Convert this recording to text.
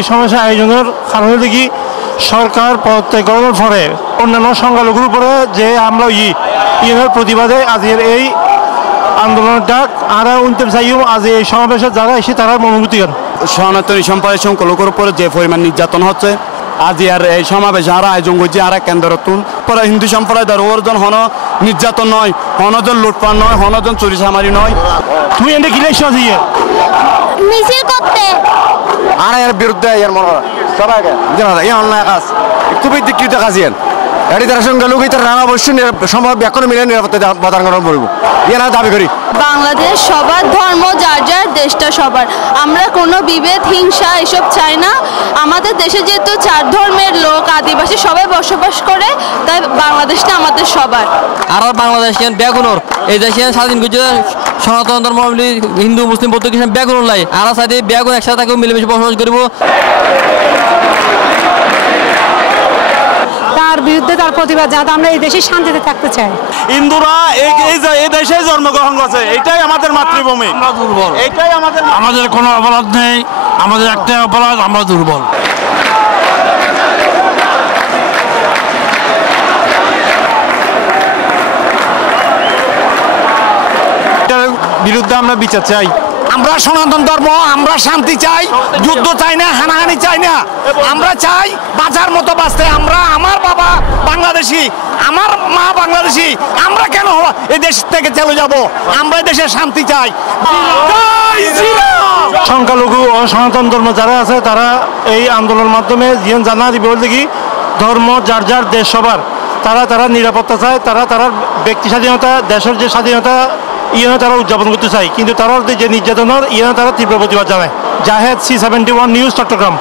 এই সমাবেশের আয়োজনের কারণ হলো কি সরকার পদত্যাগ করার পরে অন্যান্য সংখ্যালঘুর উপরে যে আমরা ইয়ের প্রতিবাদে আজকের এই আন্দোলনের ডাক আরা উনতে চাইও আজ এই সমাবেশের যারা এসে তারা অনুভূতি করেন সনাতনী সম্প্রদায়ের সংখ্যালঘুর উপরে যে পরিমাণ নির্যাতন হচ্ছে আজ আর এই সমাবেশ আর আয়োজন করছে আর কেন্দ্র পরে হিন্দু সম্প্রদায়ের ওরজন হন নির্যাতন নয় হনজন লুটপাট নয় হনজন চুরি চামারি নয়। তুমি এনে কি লেখছো আজকে মিছিল করতে আর এর বিরুদ্ধে এর মনে হয় সবাইকে জানা এই অন্যায় কাজ খুবই দিকৃত কাজিয়েন এটি তার সঙ্গে লোক তার নানা অবশ্যই সম্ভব ব্যাকরণ মিলে নিরাপত্তা প্রদান করা বলবো এরা দাবি করি বাংলাদেশ সবার ধর্ম যার যার দেশটা সবার আমরা কোনো বিভেদ হিংসা এসব চাই না আমাদের দেশে যেহেতু 4 ধর্মের লোক আদিবাসী সবাই বসবাস করে তাই বাংলাদেশটা আমাদের সবার আর বাংলাদেশ বেগুনর এই দেশে স্বাধীন গুজরাট সনাতন ধর্মাবলী হিন্দু মুসলিম বৌদ্ধ খ্রিস্টান বেগুন লাই আর সাথে বেগুন একসাথে থাকবে মিলেমিশে বসবাস করব তার বিরুদ্ধে তার প্রতিবাদ যাতে আমরা এই দেশে শান্তিতে থাকতে চাই। হিন্দুরা এই দেশে জন্মগ্রহণ করছে এটাই আমাদের মাতৃভূমি আমরা দুর্বল এটাই আমাদের কোনো অপরাধ নেই আমাদের একটাই অপরাধ আমরা দুর্বল। এটার বিরুদ্ধে আমরা বিচার চাই। আমরা সনাতন ধর্ম আমরা শান্তি চাই যুদ্ধ চাই না হানাহানি চাই না আমরা চাই বাঁচার মতো বাঁচতে আমরা আমার বাবা বাংলাদেশি আমার মা বাংলাদেশি আমরা কেন এই দেশ থেকে চলে যাব আমরা দেশে শান্তি চাই। সংখ্যালঘু ও সনাতন ধর্ম যারা আছে তারা এই আন্দোলনের মাধ্যমে জীবন জানা দিবে বলতে কি ধর্ম যার যার দেশ সবার তারা নিরাপত্তা চায় তারা ব্যক্তি স্বাধীনতা দেশের যে স্বাধীনতা তারা উদযাপন করতে চায় কিন্তু তারা যে নির্যাতনের তারা তীব্র প্রতিবাদ জানায়। Zahed C71 news Chittagong.